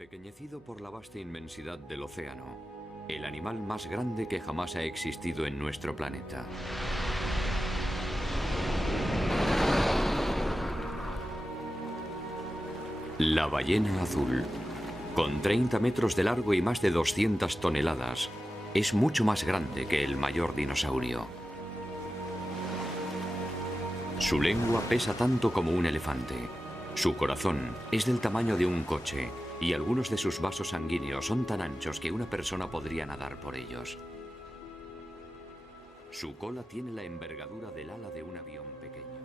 Empequeñecido por la vasta inmensidad del océano, el animal más grande que jamás ha existido en nuestro planeta. La ballena azul, con 30 metros de largo y más de 200 toneladas, es mucho más grande que el mayor dinosaurio. Su lengua pesa tanto como un elefante. Su corazón es del tamaño de un coche y algunos de sus vasos sanguíneos son tan anchos que una persona podría nadar por ellos. Su cola tiene la envergadura del ala de un avión pequeño.